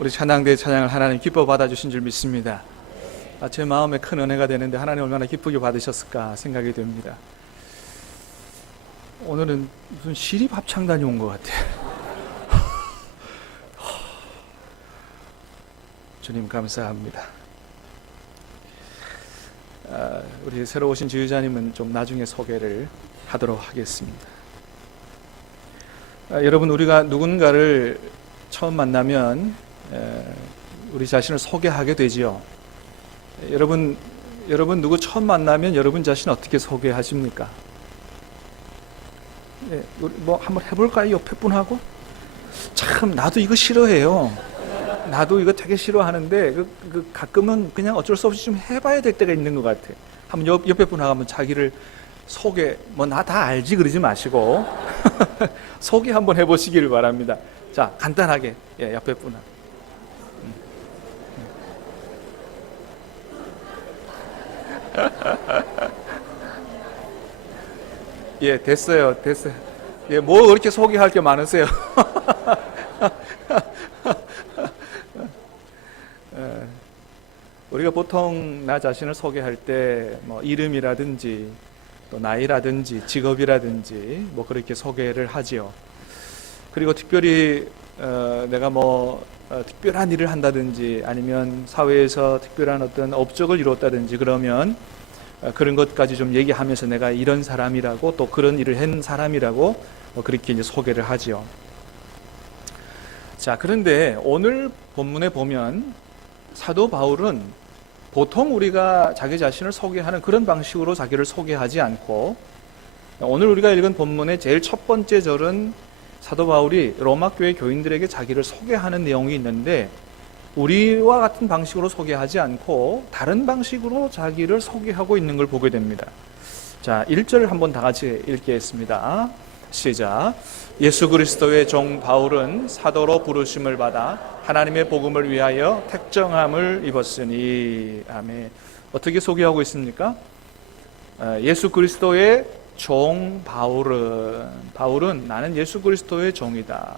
우리 찬양대 찬양을 하나님 기뻐 받아주신 줄 믿습니다. 제 마음에 큰 은혜가 되는데 하나님 얼마나 기쁘게 받으셨을까 생각이 됩니다. 오늘은 무슨 시립 합창단이 온 것 같아요. 주님 감사합니다. 우리 새로 오신 지휘자님은 좀 나중에 소개를 하도록 하겠습니다. 여러분, 우리가 누군가를 처음 만나면 우리 자신을 소개하게 되지요. 여러분 누구 처음 만나면 여러분 자신 어떻게 소개하십니까? 우리 뭐 한번 해볼까요? 옆에 분하고? 참 나도 이거 싫어해요. 나도 이거 되게 싫어하는데 가끔은 그냥 어쩔 수 없이 좀 해봐야 될 때가 있는 것 같아. 한번 옆에 분하고 한번 자기를 소개, 뭐 나 다 알지 그러지 마시고 소개 한번 해보시기를 바랍니다. 자, 간단하게 옆에 분하고. 됐어요. 뭐 그렇게 소개할 게 많으세요? 우리가 보통 나 자신을 소개할 때 뭐 이름이라든지 또 나이라든지 직업이라든지 뭐 그렇게 소개를 하지요. 그리고 특별히 내가 뭐 특별한 일을 한다든지 아니면 사회에서 특별한 어떤 업적을 이뤘다든지 그러면 그런 것까지 좀 얘기하면서 내가 이런 사람이라고 또 그런 일을 한 사람이라고 그렇게 이제 소개를 하지요. 자, 그런데 오늘 본문에 보면 사도 바울은 보통 우리가 자기 자신을 소개하는 그런 방식으로 자기를 소개하지 않고, 오늘 우리가 읽은 본문의 제일 첫 번째 절은 사도 바울이 로마 교회 교인들에게 자기를 소개하는 내용이 있는데 우리와 같은 방식으로 소개하지 않고 다른 방식으로 자기를 소개하고 있는 걸 보게 됩니다. 자, 1절 한번 다 같이 읽겠습니다. 시작. 예수 그리스도의 종 바울은 사도로 부르심을 받아 하나님의 복음을 위하여 택정함을 입었으니. 아멘. 어떻게 소개하고 있습니까? 예수 그리스도의 종 바울은 나는 예수 그리스도의 종이다.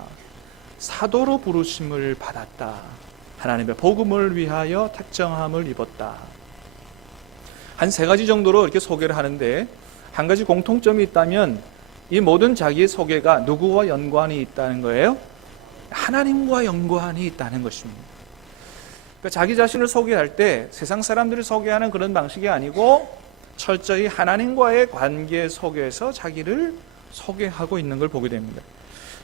사도로 부르심을 받았다. 하나님의 복음을 위하여 택정함을 입었다. 한 세 가지 정도로 이렇게 소개를 하는데 한 가지 공통점이 있다면 이 모든 자기의 소개가 누구와 연관이 있다는 거예요? 하나님과 연관이 있다는 것입니다. 그러니까 자기 자신을 소개할 때 세상 사람들을 소개하는 그런 방식이 아니고 철저히 하나님과의 관계 속에서 자기를 소개하고 있는 걸 보게 됩니다.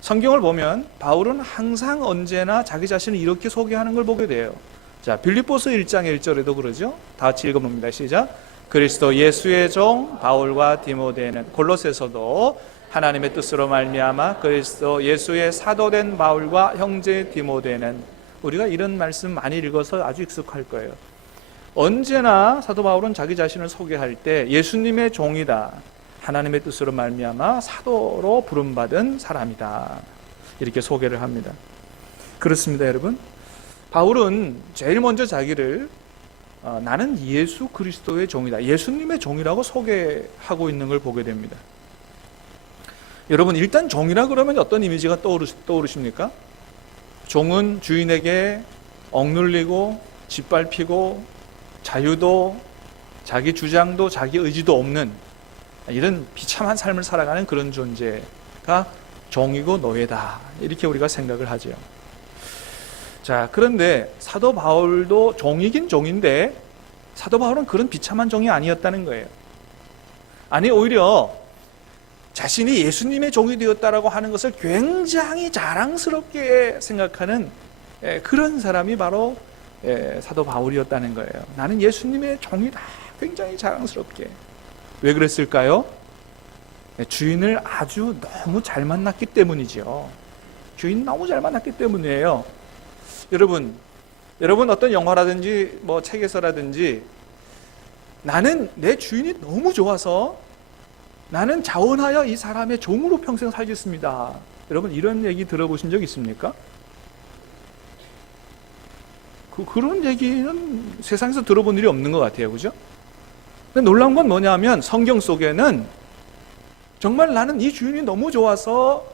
성경을 보면 바울은 항상 언제나 자기 자신을 이렇게 소개하는 걸 보게 돼요. 자, 빌립보서 1장 1절에도 그러죠. 다 같이 읽어봅니다. 시작. 그리스도 예수의 종 바울과 디모데는, 골로새서도 하나님의 뜻으로 말미암아 그리스도 예수의 사도된 바울과 형제 디모데는, 우리가 이런 말씀 많이 읽어서 아주 익숙할 거예요. 언제나 사도 바울은 자기 자신을 소개할 때 예수님의 종이다, 하나님의 뜻으로 말미암아 사도로 부름받은 사람이다, 이렇게 소개를 합니다. 그렇습니다, 여러분. 바울은 제일 먼저 자기를 나는 예수 그리스도의 종이다, 예수님의 종이라고 소개하고 있는 걸 보게 됩니다. 여러분, 일단 종이라 그러면 어떤 이미지가 떠오르십니까? 종은 주인에게 억눌리고 짓밟히고 자유도 자기 주장도 자기 의지도 없는 이런 비참한 삶을 살아가는 그런 존재가 종이고 노예다, 이렇게 우리가 생각을 하죠. 자, 그런데 사도 바울도 종이긴 종인데 사도 바울은 그런 비참한 종이 아니었다는 거예요. 아니, 오히려 자신이 예수님의 종이 되었다라고 하는 것을 굉장히 자랑스럽게 생각하는 그런 사람이 바로 사도 바울이었다는 거예요. 나는 예수님의 종이다, 굉장히 자랑스럽게. 왜 그랬을까요? 주인을 아주 너무 잘 만났기 때문이죠. 주인 너무 잘 만났기 때문이에요. 여러분 어떤 영화라든지 뭐 책에서라든지 나는 내 주인이 너무 좋아서 나는 자원하여 이 사람의 종으로 평생 살겠습니다, 여러분 이런 얘기 들어보신 적 있습니까? 그런 얘기는 세상에서 들어본 일이 없는 것 같아요. 그죠? 근데 놀라운 건 뭐냐면 성경 속에는 정말 나는 이 주인이 너무 좋아서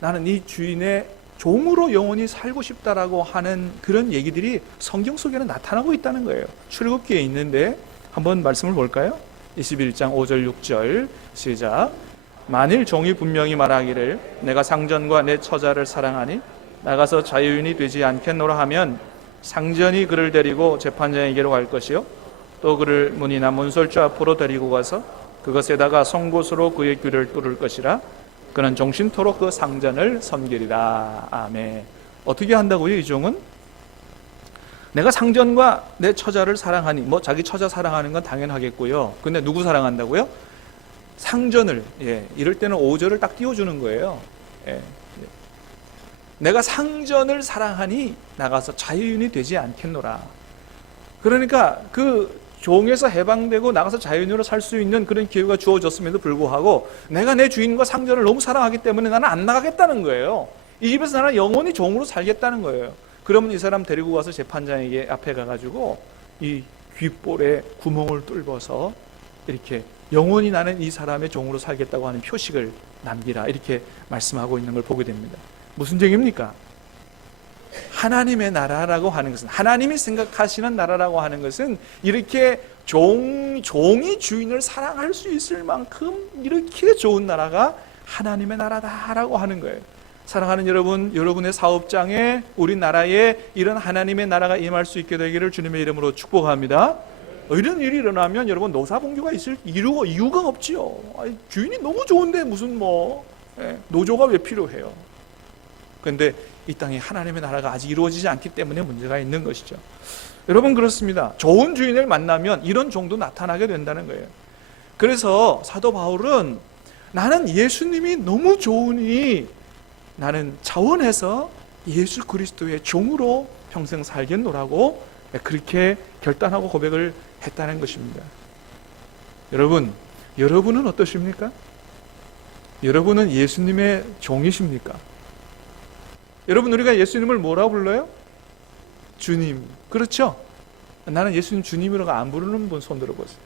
나는 이 주인의 종으로 영원히 살고 싶다라고 하는 그런 얘기들이 성경 속에는 나타나고 있다는 거예요. 출애굽기에 있는데 한번 말씀을 볼까요? 21장 5절 6절 시작. 만일 종이 분명히 말하기를 내가 상전과 내 처자를 사랑하니 나가서 자유인이 되지 않겠노라 하면 상전이 그를 데리고 재판장에게로 갈 것이요 또 그를 문이나 문설주 앞으로 데리고 가서 그것에다가 송곳으로 그의 귀를 뚫을 것이라. 그는 종신토록 그 상전을 섬기리라. 아멘. 어떻게 한다고요? 이 종은 내가 상전과 내 처자를 사랑하니, 뭐 자기 처자 사랑하는 건 당연하겠고요. 근데 누구 사랑한다고요? 상전을. 이럴 때는 5절을 딱 띄워주는 거예요. 내가 상전을 사랑하니 나가서 자유인이 되지 않겠노라. 그러니까 그 종에서 해방되고 나가서 자유인으로 살 수 있는 그런 기회가 주어졌음에도 불구하고 내가 내 주인과 상전을 너무 사랑하기 때문에 나는 안 나가겠다는 거예요. 이 집에서 나는 영원히 종으로 살겠다는 거예요. 그러면 이 사람 데리고 가서 재판장에게 앞에 가가지고 이 귓볼에 구멍을 뚫어서 이렇게 영원히 나는 이 사람의 종으로 살겠다고 하는 표식을 남기라, 이렇게 말씀하고 있는 걸 보게 됩니다. 무슨 얘기입니까? 하나님의 나라라고 하는 것은, 하나님이 생각하시는 나라라고 하는 것은 이렇게 종이 주인을 사랑할 수 있을 만큼 이렇게 좋은 나라가 하나님의 나라다라고 하는 거예요. 사랑하는 여러분, 여러분의 사업장에 우리나라에 이런 하나님의 나라가 임할 수 있게 되기를 주님의 이름으로 축복합니다. 이런 일이 일어나면 여러분 노사봉규가 있을 이유가 없지요. 주인이 너무 좋은데 무슨 노조가 왜 필요해요? 그런데 이 땅에 하나님의 나라가 아직 이루어지지 않기 때문에 문제가 있는 것이죠. 여러분 그렇습니다. 좋은 주인을 만나면 이런 종도 나타나게 된다는 거예요. 그래서 사도 바울은 나는 예수님이 너무 좋으니 나는 자원해서 예수 그리스도의 종으로 평생 살겠노라고 그렇게 결단하고 고백을 했다는 것입니다. 여러분은 어떠십니까? 여러분은 예수님의 종이십니까? 여러분, 우리가 예수님을 뭐라고 불러요? 주님. 그렇죠? 나는 예수님 주님이라고 안 부르는 분 손 들어보세요.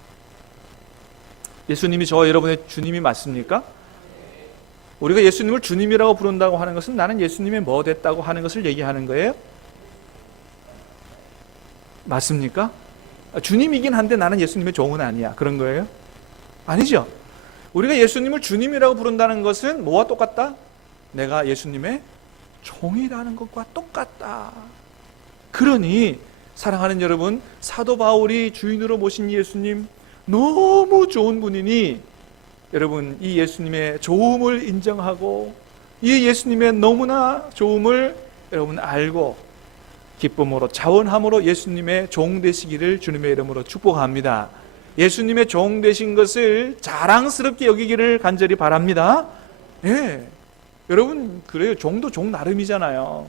예수님이 저와 여러분의 주님이 맞습니까? 우리가 예수님을 주님이라고 부른다고 하는 것은 나는 예수님의 뭐 됐다고 하는 것을 얘기하는 거예요? 맞습니까? 주님이긴 한데 나는 예수님의 종은 아니야, 그런 거예요? 아니죠. 우리가 예수님을 주님이라고 부른다는 것은 뭐와 똑같다? 내가 예수님의 종이라는 것과 똑같다. 그러니 사랑하는 여러분, 사도 바울이 주인으로 모신 예수님 너무 좋은 분이니 여러분 이 예수님의 좋음을 인정하고 이 예수님의 너무나 좋음을 여러분 알고 기쁨으로 자원함으로 예수님의 종 되시기를 주님의 이름으로 축복합니다. 예수님의 종 되신 것을 자랑스럽게 여기기를 간절히 바랍니다. 여러분 그래요. 종도 종 나름이잖아요.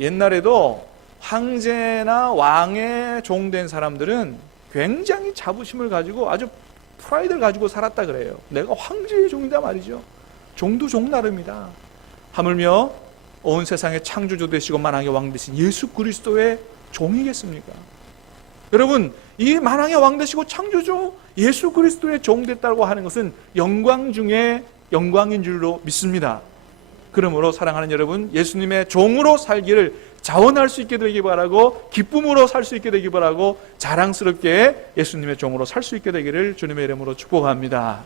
옛날에도 황제나 왕의 종 된 사람들은 굉장히 자부심을 가지고 아주 프라이드를 가지고 살았다 그래요. 내가 황제의 종이다 말이죠. 종도 종 나름이다. 하물며 온 세상의 창조주 되시고 만왕의 왕 되신 예수 그리스도의 종이겠습니까? 여러분 이 만왕의 왕 되시고 창조주 예수 그리스도의 종 됐다고 하는 것은 영광 중에 영광인 줄로 믿습니다. 그러므로 사랑하는 여러분, 예수님의 종으로 살기를 자원할 수 있게 되기 바라고 기쁨으로 살 수 있게 되기 바라고 자랑스럽게 예수님의 종으로 살 수 있게 되기를 주님의 이름으로 축복합니다.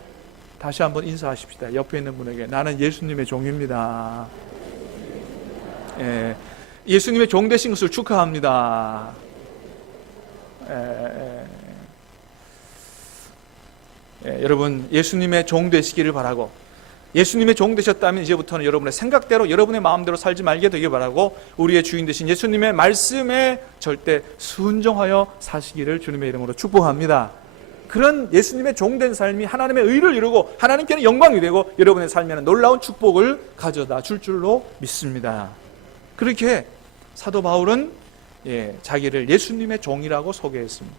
다시 한번 인사하십시다. 옆에 있는 분에게 나는 예수님의 종입니다. 예수님의 종 되신 것을 축하합니다. 여러분 예수님의 종 되시기를 바라고, 예수님의 종 되셨다면 이제부터는 여러분의 생각대로 여러분의 마음대로 살지 말게 되길 바라고 우리의 주인 되신 예수님의 말씀에 절대 순종하여 사시기를 주님의 이름으로 축복합니다. 그런 예수님의 종된 삶이 하나님의 의를 이루고 하나님께는 영광이 되고 여러분의 삶에는 놀라운 축복을 가져다 줄 줄로 믿습니다. 그렇게 사도 바울은 자기를 예수님의 종이라고 소개했습니다.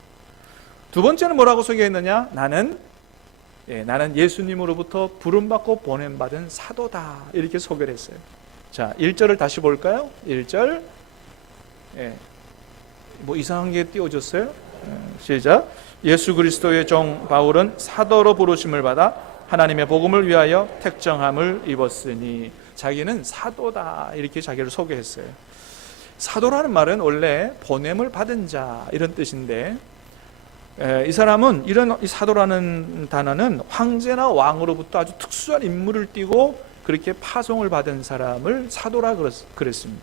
두 번째는 뭐라고 소개했느냐? 나는 예수님으로부터 부름받고 보냄받은 사도다, 이렇게 소개를 했어요. 자, 1절을 다시 볼까요? 1절. 뭐 이상한 게 띄워졌어요? 시작. 예수 그리스도의 종 바울은 사도로 부르심을 받아 하나님의 복음을 위하여 택정함을 입었으니. 자기는 사도다 이렇게 자기를 소개했어요. 사도라는 말은 원래 보냄을 받은 자 이런 뜻인데, 이 사람은 이 사도라는 단어는 황제나 왕으로부터 아주 특수한 임무를 띠고 그렇게 파송을 받은 사람을 사도라 그랬습니다.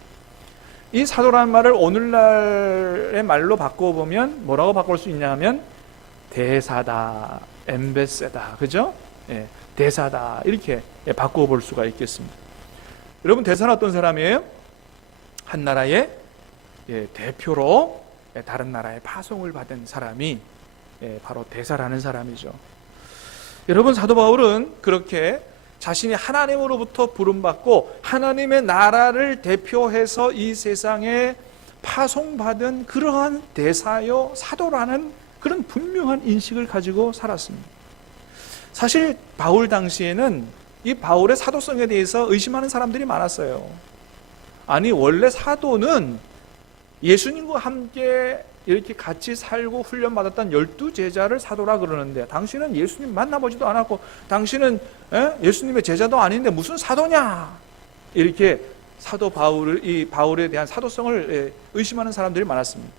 이 사도라는 말을 오늘날의 말로 바꿔보면 뭐라고 바꿀 수 있냐 하면 대사다, 엠베세다, 그죠? 대사다 이렇게 바꿔볼 수가 있겠습니다. 여러분, 대사는 어떤 사람이에요? 한 나라의 대표로 다른 나라에 파송을 받은 사람이 바로 대사라는 사람이죠. 여러분, 사도 바울은 그렇게 자신이 하나님으로부터 부름받고 하나님의 나라를 대표해서 이 세상에 파송받은 그러한 대사요 사도라는 그런 분명한 인식을 가지고 살았습니다. 사실 바울 당시에는 이 바울의 사도성에 대해서 의심하는 사람들이 많았어요. 아니, 원래 사도는 예수님과 함께 이렇게 같이 살고 훈련받았던 12제자를 사도라 그러는데, 당신은 예수님 만나보지도 않았고 당신은 예수님의 제자도 아닌데 무슨 사도냐, 이렇게 사도 이 바울에 대한 사도성을 의심하는 사람들이 많았습니다.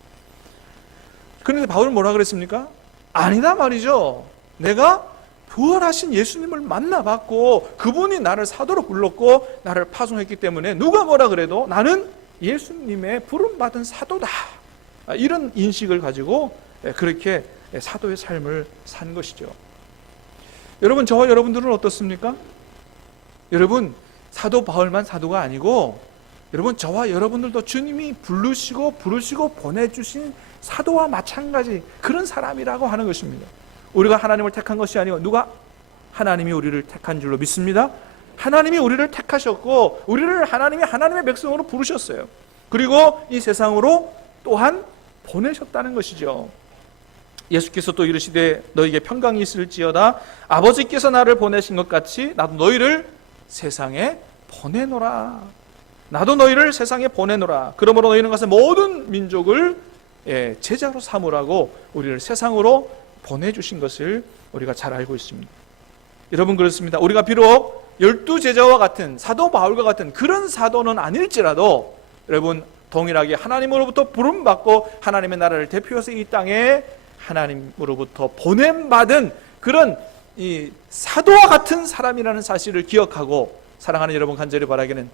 그런데 바울은 뭐라 그랬습니까? 아니다 말이죠. 내가 부활하신 예수님을 만나봤고 그분이 나를 사도로 불렀고 나를 파송했기 때문에 누가 뭐라 그래도 나는 예수님의 부름받은 사도다, 이런 인식을 가지고 그렇게 사도의 삶을 산 것이죠. 여러분, 저와 여러분들은 어떻습니까? 여러분, 사도 바울만 사도가 아니고 여러분, 저와 여러분들도 주님이 부르시고 보내주신 사도와 마찬가지 그런 사람이라고 하는 것입니다. 우리가 하나님을 택한 것이 아니고 누가? 하나님이 우리를 택한 줄로 믿습니다. 하나님이 우리를 택하셨고 우리를 하나님이 하나님의 백성으로 부르셨어요. 그리고 이 세상으로 또한 보내셨다는 것이죠. 예수께서 또 이르시되 너희에게 평강이 있을지어다, 아버지께서 나를 보내신 것 같이 나도 너희를 세상에 보내노라. 나도 너희를 세상에 보내노라. 그러므로 너희는 가서 모든 민족을 제자로 삼으라고 우리를 세상으로 보내주신 것을 우리가 잘 알고 있습니다. 여러분, 그렇습니다. 우리가 비록 12제자와 같은 사도 바울과 같은 그런 사도는 아닐지라도 여러분, 동일하게 하나님으로부터 부름받고 하나님의 나라를 대표해서 이 땅에 하나님으로부터 보냄받은 그런 이 사도와 같은 사람이라는 사실을 기억하고, 사랑하는 여러분, 간절히 바라기는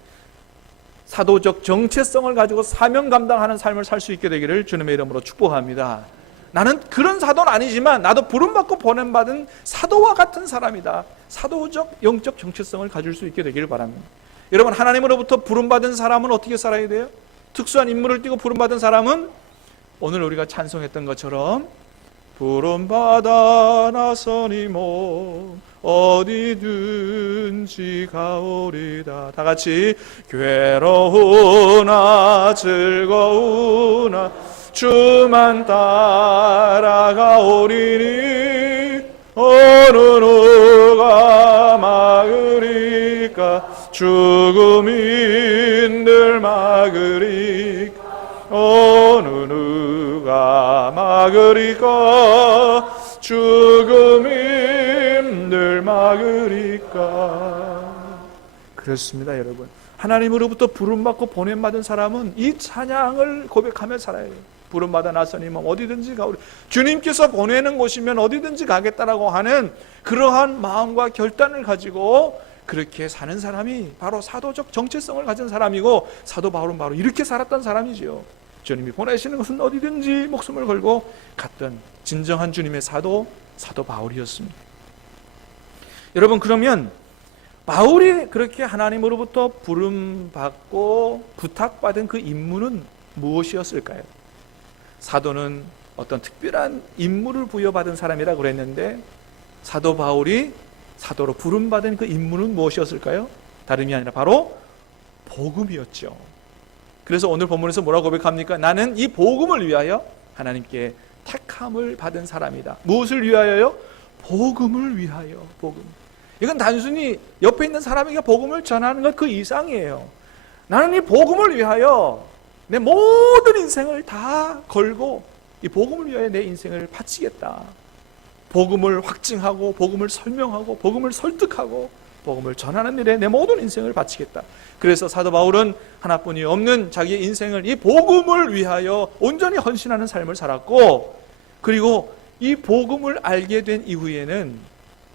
사도적 정체성을 가지고 사명 감당하는 삶을 살 수 있게 되기를 주님의 이름으로 축복합니다. 나는 그런 사도는 아니지만 나도 부름받고 보냄받은 사도와 같은 사람이다. 사도적 영적 정체성을 가질 수 있게 되기를 바랍니다. 여러분, 하나님으로부터 부름받은 사람은 어떻게 살아야 돼요? 특수한 임무를 띠고 부름받은 사람은 오늘 우리가 찬송했던 것처럼 부름받아 나서니 몸 어디든지 가오리다. 다 같이 괴로우나 즐거우나 주만 따라가오리니 어느 누가 막으리까 죽음인들 막으리까 어느 누가 막으리까 죽음인들 막으리까. 그렇습니다, 여러분. 하나님으로부터 부름받고 보냄받은 사람은 이 찬양을 고백하며 살아야 돼요. 부름받아 나서니 어디든지 가오리. 주님께서 보내는 곳이면 어디든지 가겠다라고 하는 그러한 마음과 결단을 가지고 그렇게 사는 사람이 바로 사도적 정체성을 가진 사람이고, 사도 바울은 바로 이렇게 살았던 사람이지요. 주님이 보내시는 것은 어디든지 목숨을 걸고 갔던 진정한 주님의 사도 바울이었습니다. 여러분, 그러면 바울이 그렇게 하나님으로부터 부름받고 부탁받은 그 임무는 무엇이었을까요? 사도는 어떤 특별한 임무를 부여받은 사람이라고 그랬는데, 사도 바울이 사도로 부름받은 그 임무는 무엇이었을까요? 다름이 아니라 바로 복음이었죠. 그래서 오늘 본문에서 뭐라고 고백합니까? 나는 이 복음을 위하여 하나님께 택함을 받은 사람이다. 무엇을 위하여요? 복음을 위하여. 복음. 이건 단순히 옆에 있는 사람에게 복음을 전하는 것 그 이상이에요. 나는 이 복음을 위하여 내 모든 인생을 다 걸고 이 복음을 위하여 내 인생을 바치겠다. 복음을 확증하고 복음을 설명하고 복음을 설득하고 복음을 전하는 일에 내 모든 인생을 바치겠다. 그래서 사도 바울은 하나뿐이 없는 자기의 인생을 이 복음을 위하여 온전히 헌신하는 삶을 살았고, 그리고 이 복음을 알게 된 이후에는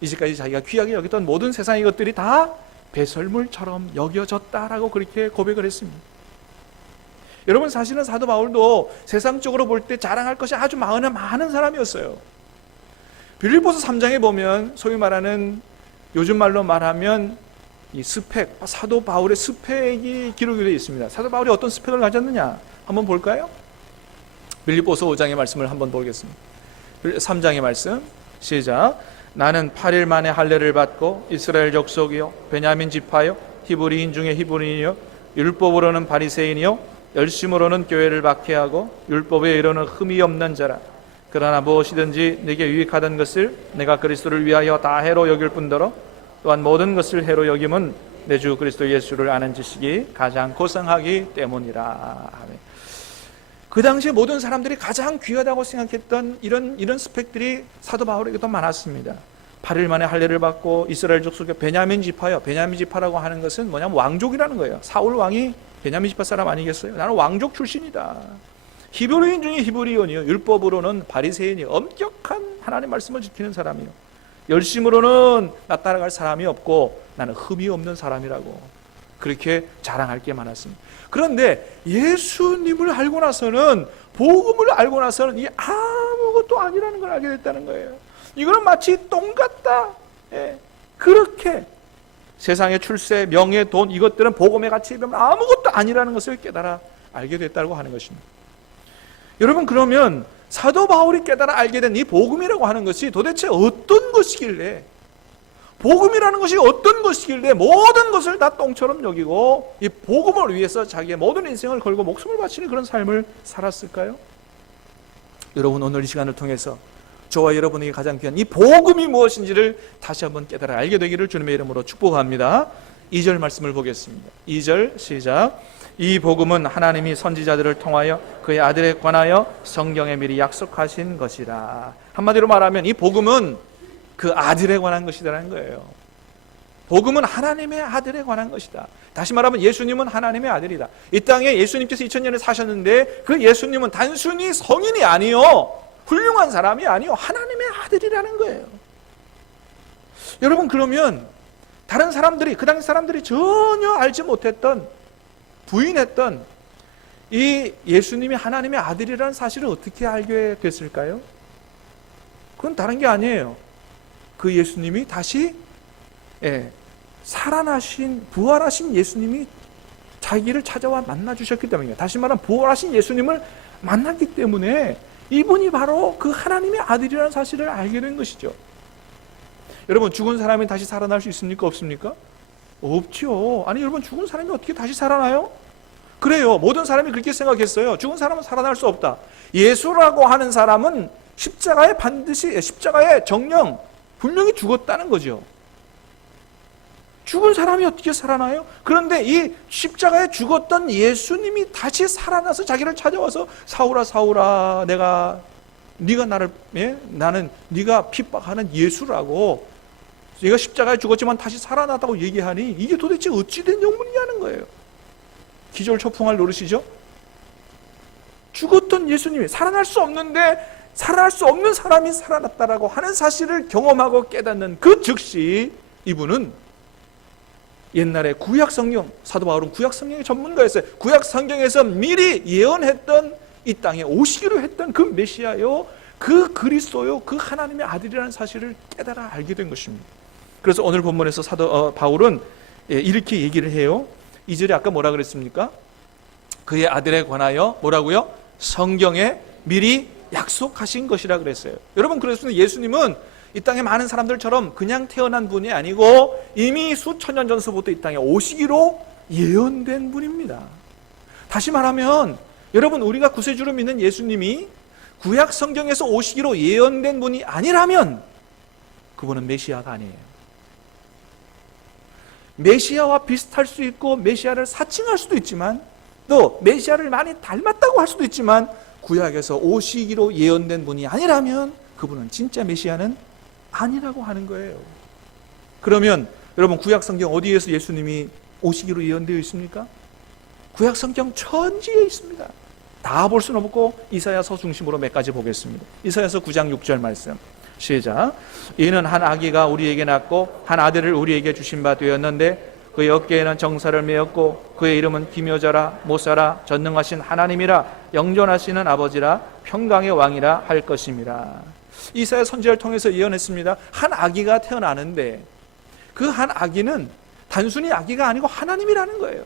이제까지 자기가 귀하게 여겼던 모든 세상의 것들이 다 배설물처럼 여겨졌다라고 그렇게 고백을 했습니다. 여러분, 사실은 사도 바울도 세상적으로 볼 때 자랑할 것이 아주 많은 사람이었어요. 빌립보서 3장에 보면 소위 말하는, 요즘 말로 말하면 이 스펙, 사도 바울의 스펙이 기록이 되어 있습니다. 사도 바울이 어떤 스펙을 가졌느냐 한번 볼까요? 빌립보서 5장의 말씀을 한번 보겠습니다. 3장의 말씀 시작. 나는 8일 만에 할례를 받고 이스라엘 족속이요 베냐민 지파요 히브리인 중에 히브리인이요 율법으로는 바리새인이요 열심으로는 교회를 박해하고 율법에 이르는 흠이 없는 자라. 그러나 무엇이든지 내게 유익하던 것을 내가 그리스도를 위하여 다 해로 여길 뿐더러 또한 모든 것을 해로 여김은 내 주 그리스도 예수를 아는 지식이 가장 고상하기 때문이라. 그 당시 모든 사람들이 가장 귀하다고 생각했던 이런 스펙들이 사도 바울에게도 많았습니다. 8일 만에 할례를 받고 이스라엘 족속의 베냐민 지파요. 베냐민 지파라고 하는 것은 뭐냐면 왕족이라는 거예요. 사울 왕이 베냐민 지파 사람 아니겠어요? 나는 왕족 출신이다. 히브리인 중에 히브리인이요 율법으로는 바리새인이 엄격한 하나님의 말씀을 지키는 사람이요 열심으로는 나 따라갈 사람이 없고 나는 흠이 없는 사람이라고 그렇게 자랑할 게 많았습니다. 그런데 예수님을 알고 나서는, 복음을 알고 나서는 이 아무것도 아니라는 걸 알게 됐다는 거예요. 이거는 마치 똥 같다. 그렇게 세상의 출세, 명예, 돈, 이것들은 복음의 가치에 비하면 아무것도 아니라는 것을 깨달아 알게 됐다고 하는 것입니다. 여러분, 그러면 사도 바울이 깨달아 알게 된 이 복음이라고 하는 것이 도대체 어떤 것이길래, 복음이라는 것이 어떤 것이길래 모든 것을 다 똥처럼 여기고 이 복음을 위해서 자기의 모든 인생을 걸고 목숨을 바치는 그런 삶을 살았을까요? 여러분, 오늘 이 시간을 통해서 저와 여러분에게 가장 귀한 이 복음이 무엇인지를 다시 한번 깨달아 알게 되기를 주님의 이름으로 축복합니다. 2절 말씀을 보겠습니다. 2절 시작. 이 복음은 하나님이 선지자들을 통하여 그의 아들에 관하여 성경에 미리 약속하신 것이라. 한마디로 말하면 이 복음은 그 아들에 관한 것이라는 거예요. 복음은 하나님의 아들에 관한 것이다. 다시 말하면 예수님은 하나님의 아들이다. 이 땅에 예수님께서 2000년에 사셨는데 그 예수님은 단순히 성인이 아니요, 훌륭한 사람이 아니요, 하나님의 아들이라는 거예요. 여러분, 그러면 다른 사람들이, 그 당시 사람들이 전혀 알지 못했던, 부인했던 이 예수님이 하나님의 아들이라는 사실을 어떻게 알게 됐을까요? 그건 다른 게 아니에요. 그 예수님이 다시 살아나신, 부활하신 예수님이 자기를 찾아와 만나주셨기 때문이에요. 다시 말하면 부활하신 예수님을 만났기 때문에 이분이 바로 그 하나님의 아들이라는 사실을 알게 된 것이죠. 여러분, 죽은 사람이 다시 살아날 수 있습니까? 없습니까? 없죠. 아니, 여러분, 죽은 사람이 어떻게 다시 살아나요? 그래요. 모든 사람이 그렇게 생각했어요. 죽은 사람은 살아날 수 없다. 예수라고 하는 사람은 십자가에 반드시, 십자가에 정령 분명히 죽었다는 거죠. 죽은 사람이 어떻게 살아나요? 그런데 이 십자가에 죽었던 예수님이 다시 살아나서 자기를 찾아와서 사울아 사울아 네가 나를 나는 네가 핍박하는 예수라고, 네가 십자가에 죽었지만 다시 살아났다고 얘기하니 이게 도대체 어찌 된 영문이냐는 거예요. 기절초풍할 노릇이죠. 죽었던 예수님이 살아날 수 없는데 살아날 수 없는 사람이 살아났다라고 하는 사실을 경험하고 깨닫는 그 즉시 이분은 옛날에 구약성경, 사도 바울은 구약성경의 전문가였어요. 구약성경에서 미리 예언했던 이 땅에 오시기로 했던 그 메시아요, 그 그리스도요, 그 하나님의 아들이라는 사실을 깨달아 알게 된 것입니다. 그래서 오늘 본문에서 사도 바울은 이렇게 얘기를 해요. 2절에 아까 뭐라 그랬습니까? 그의 아들에 관하여 뭐라고요? 성경에 미리 약속하신 것이라 그랬어요. 여러분, 그래서 예수님은 이 땅에 많은 사람들처럼 그냥 태어난 분이 아니고 이미 수천 년 전서부터 이 땅에 오시기로 예언된 분입니다. 다시 말하면 여러분, 우리가 구세주로 믿는 예수님이 구약 성경에서 오시기로 예언된 분이 아니라면 그분은 메시아가 아니에요. 메시아와 비슷할 수 있고 메시아를 사칭할 수도 있지만 또 메시아를 많이 닮았다고 할 수도 있지만 구약에서 오시기로 예언된 분이 아니라면 그분은 진짜 메시아는 아니라고 하는 거예요. 그러면 여러분, 구약 성경 어디에서 예수님이 오시기로 예언되어 있습니까? 구약 성경 천지에 있습니다. 다 볼 수는 없고 이사야서 중심으로 몇 가지 보겠습니다. 이사야서 9장 6절 말씀 시작. 이는 한 아기가 우리에게 낳고 한 아들을 우리에게 주신 바 되었는데 그의 어깨에는 정사를 메었고 그의 이름은 기묘자라 못사라 전능하신 하나님이라 영존하시는 아버지라 평강의 왕이라 할 것임이라. 이사야 선지자를 통해서 예언했습니다. 한 아기가 태어나는데 그 한 아기는 단순히 아기가 아니고 하나님이라는 거예요.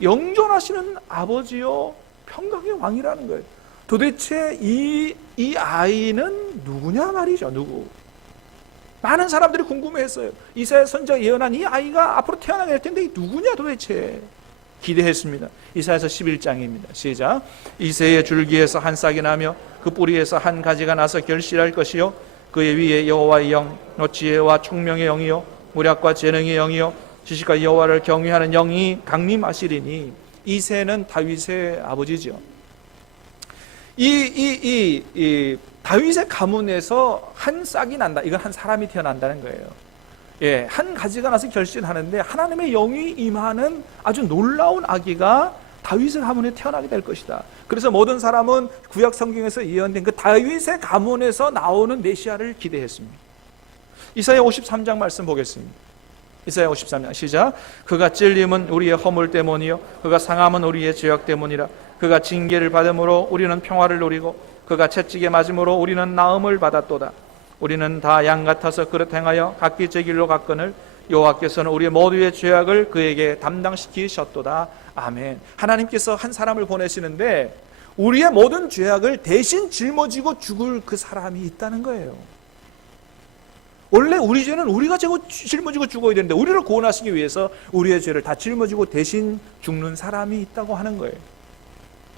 영존하시는 아버지요 평강의 왕이라는 거예요. 도대체 이 아이는 누구냐 말이죠. 누구? 많은 사람들이 궁금해했어요. 이사야 선지자가 예언한 이 아이가 앞으로 태어나게 될 텐데 이 누구냐 도대체 기대했습니다. 이사야서 11장입니다. 시작. 이새의 줄기에서 한 싹이 나며 그 뿌리에서 한 가지가 나서 결실할 것이요 그의 위에 여호와의 영, 지혜와 총명의 영이요 무략과 재능의 영이요 지식과 여호와를 경외하는 영이 강림하시리니. 이새는 다윗의 아버지죠. 이 다윗의 가문에서 한 싹이 난다. 이건 한 사람이 태어난다는 거예요. 예, 한 가지가 나서 결실하는데 하나님의 영이 임하는 아주 놀라운 아기가 다윗의 가문에 태어나게 될 것이다. 그래서 모든 사람은 구약 성경에서 예언된 그 다윗의 가문에서 나오는 메시아를 기대했습니다. 이사야 53장 말씀 보겠습니다. 이사야 53장 시작. 그가 찔림은 우리의 허물 때문이요 그가 상함은 우리의 죄악 때문이라. 그가 징계를 받음으로 우리는 평화를 누리고 그가 채찍에 맞음으로 우리는 나음을 받았도다. 우리는 다 양 같아서 그릇 행하여 각기 제 길로 갔거늘 여호와께서는 우리 모두의 죄악을 그에게 담당시키셨도다. 아멘. 하나님께서 한 사람을 보내시는데 우리의 모든 죄악을 대신 짊어지고 죽을 그 사람이 있다는 거예요. 원래 우리 죄는 우리가 짊어지고 죽어야 되는데 우리를 구원하시기 위해서 우리의 죄를 다 짊어지고 대신 죽는 사람이 있다고 하는 거예요.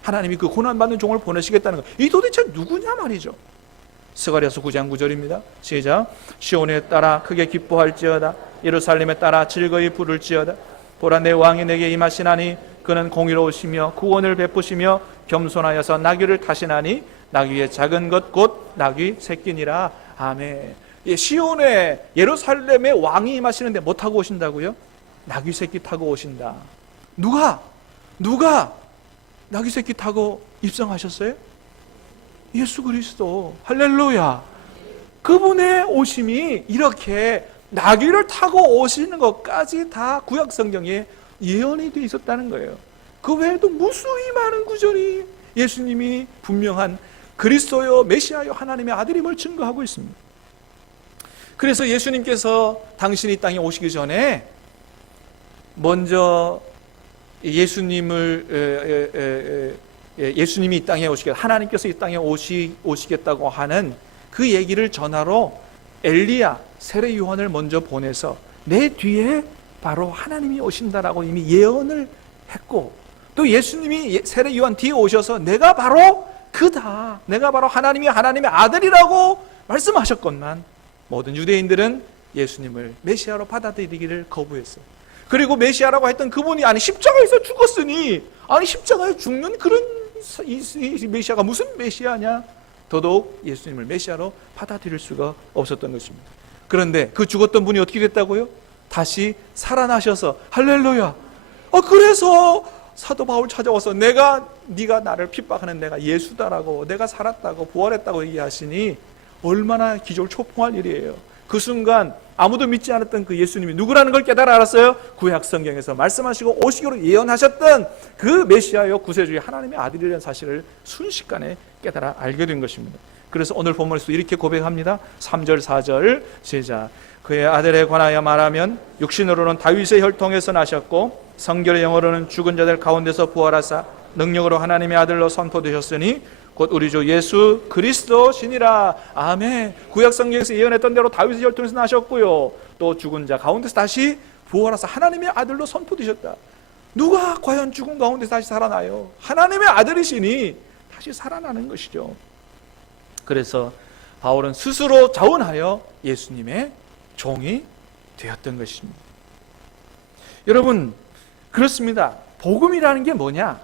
하나님이 그 고난받는 종을 보내시겠다는 거예요. 이 도대체 누구냐 말이죠. 스가랴서 9장 9절입니다. 시작. 시온에 따라 크게 기뻐할지어다 예루살렘에 따라 즐거이 부를지어다. 보라 내 왕이 내게 임하시나니 그는 공의로우시며 구원을 베푸시며 겸손하여서 나귀를 타시나니 나귀의 작은 것 곧 나귀 새끼니라. 아멘. 예, 시온에 예루살렘에 왕이 임하시는데 뭐 타고 오신다고요? 나귀 새끼 타고 오신다. 누가 나귀 새끼 타고 입성하셨어요? 예수 그리스도. 할렐루야. 그분의 오심이 이렇게 나귀를 타고 오시는 것까지 다 구약 성경에 예언이 되어 있었다는 거예요. 그 외에도 무수히 많은 구절이 예수님이 분명한 그리스도요 메시아요 하나님의 아들임을 증거하고 있습니다. 그래서 예수님께서 당신이 이 땅에 오시기 전에 먼저 예수님이 이 땅에 오시겠다, 하나님께서 이 땅에 오시겠다고 하는 그 얘기를 전하러 엘리야, 세례 요한을 먼저 보내서 내 뒤에 바로 하나님이 오신다라고 이미 예언을 했고, 또 예수님이 세례 요한 뒤에 오셔서 내가 바로 그다, 내가 바로 하나님의 아들이라고 말씀하셨건만 모든 유대인들은 예수님을 메시아로 받아들이기를 거부했어요. 그리고 메시아라고 했던 그분이 아니 십자가에서 죽었으니 아니 십자가에 죽는 그런 이 메시아가 무슨 메시아냐? 더더욱 예수님을 메시아로 받아들일 수가 없었던 것입니다. 그런데 그 죽었던 분이 어떻게 됐다고요? 다시 살아나셔서 할렐루야. 그래서 사도 바울 찾아와서 네가 나를 핍박하는 내가 예수다라고, 내가 살았다고 부활했다고 얘기하시니 얼마나 기절초풍할 일이에요. 그 순간 아무도 믿지 않았던 그 예수님이 누구라는 걸 깨달아 알았어요. 구약 성경에서 말씀하시고 오시기로 예언하셨던 그 메시아요 구세주의 하나님의 아들이라는 사실을 순식간에 깨달아 알게 된 것입니다. 그래서 오늘 본문에서 이렇게 고백합니다. 3절 4절 시작. 그의 아들에 관하여 말하면 육신으로는 다윗의 혈통에서 나셨고 성결의 영으로는 죽은 자들 가운데서 부활하사 능력으로 하나님의 아들로 선포되셨으니 곧 우리 주 예수 그리스도시니라. 아멘. 구약 성경에서 예언했던 대로 다윗의 혈통에서 나셨고요, 또 죽은 자 가운데서 다시 부활하사 하나님의 아들로 선포되셨다. 누가 과연 죽은 가운데서 다시 살아나요? 하나님의 아들이시니 다시 살아나는 것이죠. 그래서 바울은 스스로 자원하여 예수님의 종이 되었던 것입니다. 여러분, 그렇습니다. 복음이라는 게 뭐냐?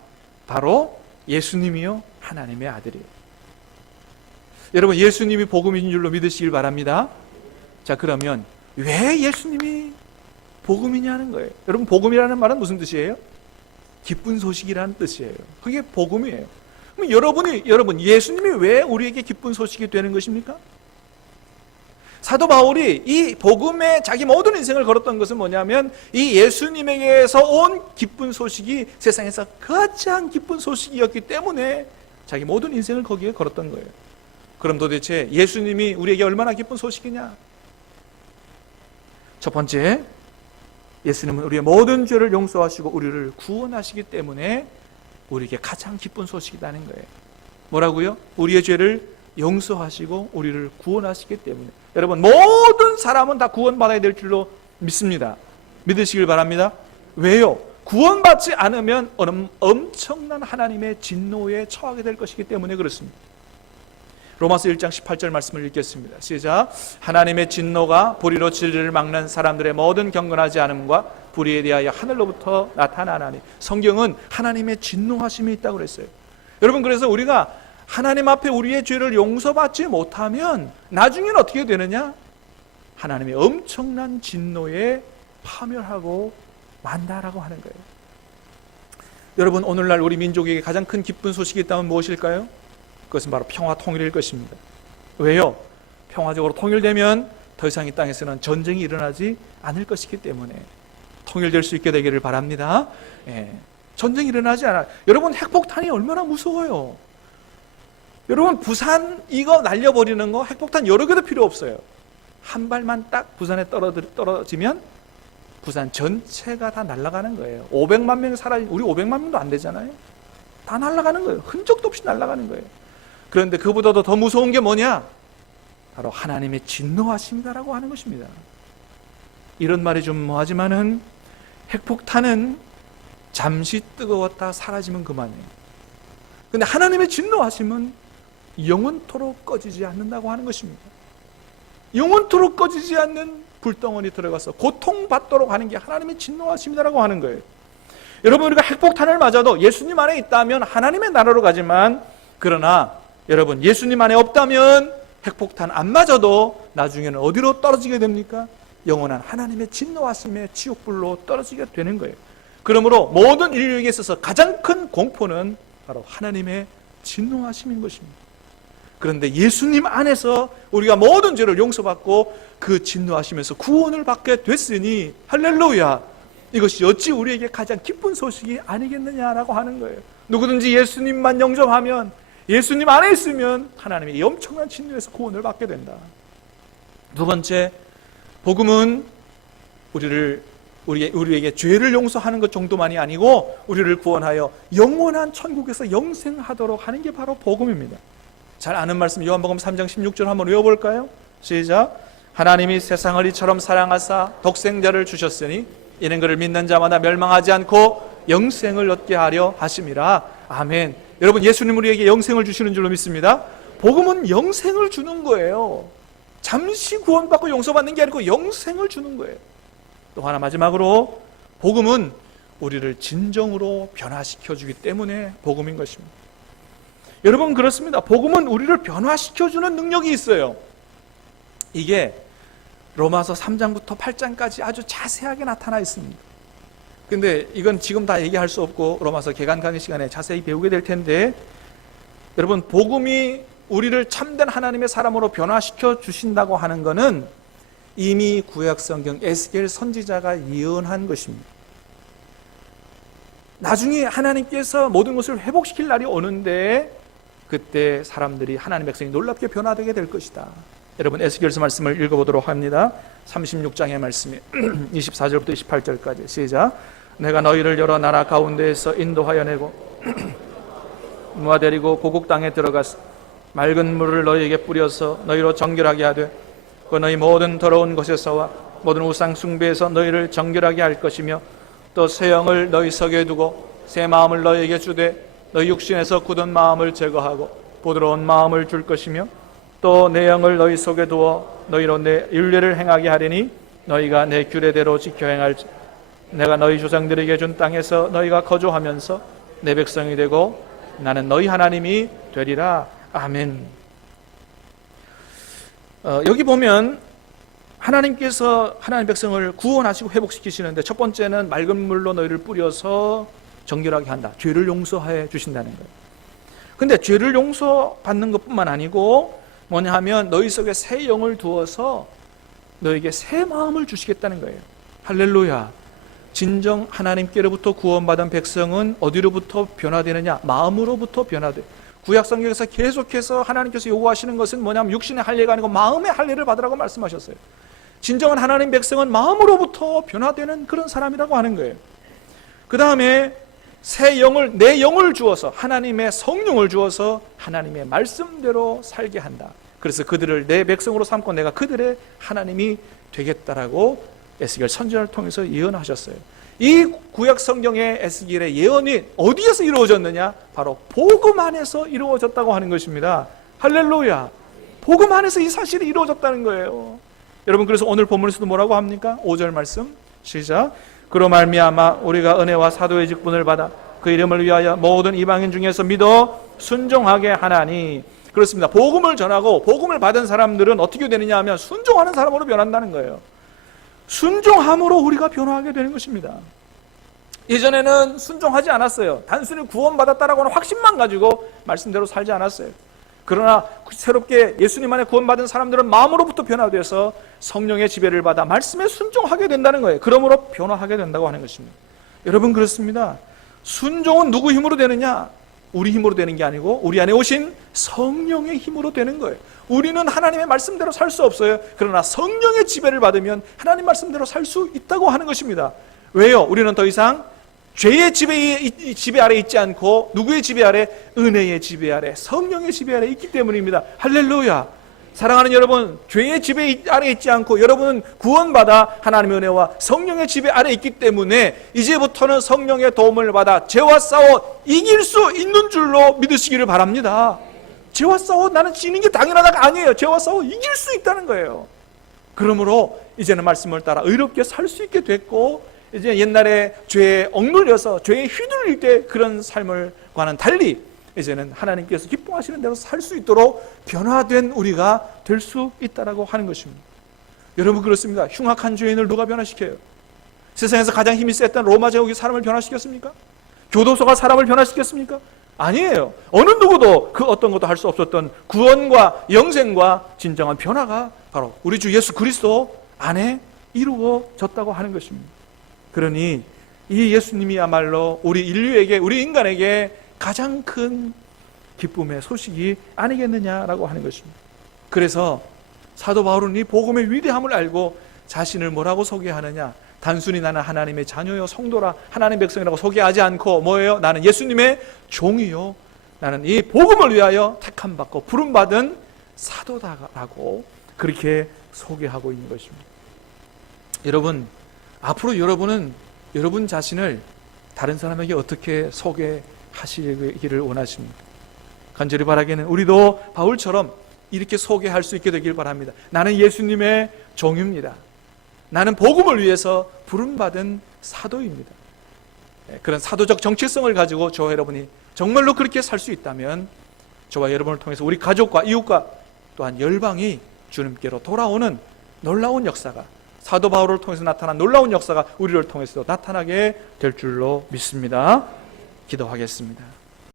바로 예수님이요 하나님의 아들이에요. 여러분, 예수님이 복음인 줄로 믿으시길 바랍니다. 자, 그러면 왜 예수님이 복음이냐는 거예요. 여러분, 복음이라는 말은 무슨 뜻이에요? 기쁜 소식이라는 뜻이에요. 그게 복음이에요. 그럼 여러분, 예수님이 왜 우리에게 기쁜 소식이 되는 것입니까? 사도 바울이 이 복음에 자기 모든 인생을 걸었던 것은 뭐냐면, 이 예수님에게서 온 기쁜 소식이 세상에서 가장 기쁜 소식이었기 때문에 자기 모든 인생을 거기에 걸었던 거예요. 그럼 도대체 예수님이 우리에게 얼마나 기쁜 소식이냐? 첫 번째, 예수님은 우리의 모든 죄를 용서하시고 우리를 구원하시기 때문에 우리에게 가장 기쁜 소식이라는 거예요. 뭐라고요? 우리의 죄를 용서하시고 우리를 구원하시기 때문에. 여러분, 모든 사람은 다 구원받아야 될 줄로 믿습니다. 믿으시길 바랍니다. 왜요? 구원받지 않으면 엄청난 하나님의 진노에 처하게 될 것이기 때문에 그렇습니다. 로마서 1장 18절 말씀을 읽겠습니다. 시작. 하나님의 진노가 불의로 진리를 막는 사람들의 모든 경건하지 않음과 불의에 대하여 하늘로부터 나타나나니. 성경은 하나님의 진노하심이 있다고 그랬어요. 여러분, 그래서 우리가 하나님 앞에 우리의 죄를 용서받지 못하면 나중에는 어떻게 되느냐? 하나님의 엄청난 진노에 파멸하고 만다라고 하는 거예요. 여러분, 오늘날 우리 민족에게 가장 큰 기쁜 소식이 있다면 무엇일까요? 그것은 바로 평화 통일일 것입니다. 왜요? 평화적으로 통일되면 더 이상 이 땅에서는 전쟁이 일어나지 않을 것이기 때문에 통일될 수 있게 되기를 바랍니다. 전쟁이 일어나지 않아요. 여러분, 핵폭탄이 얼마나 무서워요. 여러분, 부산 이거 날려버리는 거 핵폭탄 여러 개도 필요 없어요. 한 발만 딱 부산에 떨어지면 부산 전체가 다 날아가는 거예요. 500만 명이 우리 500만 명도 안 되잖아요. 다 날아가는 거예요. 흔적도 없이 날아가는 거예요. 그런데 그보다도 더 무서운 게 뭐냐? 바로 하나님의 진노하심이다라고 하는 것입니다. 이런 말이 좀 뭐하지만은 핵폭탄은 잠시 뜨거웠다 사라지면 그만이에요. 근데 하나님의 진노하심은 영원토록 꺼지지 않는다고 하는 것입니다. 영원토록 꺼지지 않는 불덩어리 들어가서 고통받도록 하는 게 하나님의 진노하심이다라고 하는 거예요. 여러분, 우리가 핵폭탄을 맞아도 예수님 안에 있다면 하나님의 나라로 가지만, 그러나 여러분, 예수님 안에 없다면 핵폭탄 안 맞아도 나중에는 어디로 떨어지게 됩니까? 영원한 하나님의 진노하심의 지옥불로 떨어지게 되는 거예요. 그러므로 모든 인류에게 있어서 가장 큰 공포는 바로 하나님의 진노하심인 것입니다. 그런데 예수님 안에서 우리가 모든 죄를 용서받고 그 진노하심에서 구원을 받게 됐으니 할렐루야, 이것이 어찌 우리에게 가장 기쁜 소식이 아니겠느냐라고 하는 거예요. 누구든지 예수님만 영접하면, 예수님 안에 있으면 하나님의 엄청난 진노에서 구원을 받게 된다. 두 번째, 복음은 우리에게 죄를 용서하는 것 정도만이 아니고 우리를 구원하여 영원한 천국에서 영생하도록 하는 게 바로 복음입니다. 잘 아는 말씀, 요한복음 3장 16절 한번 외워볼까요? 시작. 하나님이 세상을 이처럼 사랑하사 독생자를 주셨으니 이는 그를 믿는 자마다 멸망하지 않고 영생을 얻게 하려 하심이라. 아멘. 여러분, 예수님 우리에게 영생을 주시는 줄로 믿습니다. 복음은 영생을 주는 거예요. 잠시 구원받고 용서받는 게 아니고 영생을 주는 거예요. 또 하나, 마지막으로 복음은 우리를 진정으로 변화시켜주기 때문에 복음인 것입니다. 여러분, 그렇습니다. 복음은 우리를 변화시켜주는 능력이 있어요. 이게 로마서 3장부터 8장까지 아주 자세하게 나타나 있습니다. 근데 이건 지금 다 얘기할 수 없고 로마서 개관 강의 시간에 자세히 배우게 될 텐데, 여러분, 복음이 우리를 참된 하나님의 사람으로 변화시켜 주신다고 하는 것은 이미 구약성경 에스겔 선지자가 예언한 것입니다. 나중에 하나님께서 모든 것을 회복시킬 날이 오는데 그때 사람들이, 하나님의 백성이 놀랍게 변화되게 될 것이다. 여러분, 에스겔서 말씀을 읽어보도록 합니다. 36장의 말씀이 24절부터 28절까지 시작. 내가 너희를 여러 나라 가운데에서 인도하여 내고 모아데리고 고국 땅에 들어가서 맑은 물을 너희에게 뿌려서 너희로 정결하게 하되 그 너희 모든 더러운 것에서와 모든 우상 숭배에서 너희를 정결하게 할 것이며 또 새 영을 너희 속에 두고 새 마음을 너희에게 주되 너희 육신에서 굳은 마음을 제거하고 부드러운 마음을 줄 것이며 또 내 영을 너희 속에 두어 너희로 내 율례를 행하게 하리니 너희가 내 규례대로 지켜 행할지 내가 너희 조상들에게 준 땅에서 너희가 거주하면서 내 백성이 되고 나는 너희 하나님이 되리라. 아멘. 여기 보면 하나님께서 하나님 백성을 구원하시고 회복시키시는데 첫 번째는 맑은 물로 너희를 뿌려서 정결하게 한다. 죄를 용서해 주신다는 거예요. 근데 죄를 용서받는 것뿐만 아니고 뭐냐 하면 너희 속에 새 영을 두어서 너에게 새 마음을 주시겠다는 거예요. 할렐루야. 진정 하나님께로부터 구원받은 백성은 어디로부터 변화되느냐? 마음으로부터 변화돼. 구약성경에서 계속해서 하나님께서 요구하시는 것은 뭐냐면 육신의 할례가 아니고 마음의 할례를 받으라고 말씀하셨어요. 진정한 하나님 백성은 마음으로부터 변화되는 그런 사람이라고 하는 거예요. 그 다음에 새 영을, 내 영을 주어서 하나님의 성령을 주어서 하나님의 말씀대로 살게 한다. 그래서 그들을 내 백성으로 삼고 내가 그들의 하나님이 되겠다라고 에스겔 선지자를 통해서 예언하셨어요. 이 구약 성경의 에스겔의 예언이 어디에서 이루어졌느냐? 바로 복음 안에서 이루어졌다고 하는 것입니다. 할렐루야. 복음 안에서 이 사실이 이루어졌다는 거예요. 여러분, 그래서 오늘 본문에서도 뭐라고 합니까? 5절 말씀 시작. 그로 말미암아 우리가 은혜와 사도의 직분을 받아 그 이름을 위하여 모든 이방인 중에서 믿어 순종하게 하나니. 그렇습니다. 복음을 전하고 복음을 받은 사람들은 어떻게 되느냐 하면 순종하는 사람으로 변한다는 거예요. 순종함으로 우리가 변화하게 되는 것입니다. 예전에는 순종하지 않았어요. 단순히 구원받았다라고 하는 확신만 가지고 말씀대로 살지 않았어요. 그러나 새롭게 예수님 안에 구원받은 사람들은 마음으로부터 변화되어서 성령의 지배를 받아 말씀에 순종하게 된다는 거예요. 그러므로 변화하게 된다고 하는 것입니다. 여러분, 그렇습니다. 순종은 누구 힘으로 되느냐? 우리 힘으로 되는 게 아니고 우리 안에 오신 성령의 힘으로 되는 거예요. 우리는 하나님의 말씀대로 살 수 없어요. 그러나 성령의 지배를 받으면 하나님 말씀대로 살 수 있다고 하는 것입니다. 왜요? 우리는 더 이상 죄의 지배 아래 있지 않고 누구의 지배 아래? 은혜의 지배 아래, 성령의 지배 아래 있기 때문입니다. 할렐루야. 사랑하는 여러분, 죄의 지배 아래 있지 않고 여러분은 구원받아 하나님의 은혜와 성령의 지배 아래 있기 때문에 이제부터는 성령의 도움을 받아 죄와 싸워 이길 수 있는 줄로 믿으시기를 바랍니다. 죄와 싸워 나는 지는 게 당연하다가 아니에요. 죄와 싸워 이길 수 있다는 거예요. 그러므로 이제는 말씀을 따라 의롭게 살 수 있게 됐고, 이제 옛날에 죄에 억눌려서 죄에 휘둘릴 때 그런 삶을과는 달리 이제는 하나님께서 기뻐하시는 대로 살 수 있도록 변화된 우리가 될 수 있다라고 하는 것입니다. 여러분, 그렇습니다. 흉악한 죄인을 누가 변화시켜요? 세상에서 가장 힘이 셌던 로마 제국이 사람을 변화시켰습니까? 교도소가 사람을 변화시켰습니까? 아니에요. 어느 누구도 그 어떤 것도 할 수 없었던 구원과 영생과 진정한 변화가 바로 우리 주 예수 그리스도 안에 이루어졌다고 하는 것입니다. 그러니 이 예수님이야말로 우리 인류에게, 우리 인간에게 가장 큰 기쁨의 소식이 아니겠느냐라고 하는 것입니다. 그래서 사도 바울은 이 복음의 위대함을 알고 자신을 뭐라고 소개하느냐? 단순히 나는 하나님의 자녀요 성도라, 하나님의 백성이라고 소개하지 않고 뭐예요? 나는 예수님의 종이요, 나는 이 복음을 위하여 택함받고 부름받은 사도다라고 그렇게 소개하고 있는 것입니다. 여러분, 앞으로 여러분은 여러분 자신을 다른 사람에게 어떻게 소개하시기를 원하십니까? 간절히 바라기는 우리도 바울처럼 이렇게 소개할 수 있게 되길 바랍니다. 나는 예수님의 종입니다. 나는 복음을 위해서 부름받은 사도입니다. 그런 사도적 정체성을 가지고 저와 여러분이 정말로 그렇게 살 수 있다면 저와 여러분을 통해서 우리 가족과 이웃과 또한 열방이 주님께로 돌아오는 놀라운 역사가, 사도 바울을 통해서 나타난 놀라운 역사가 우리를 통해서 나타나게 될 줄로 믿습니다. 기도하겠습니다.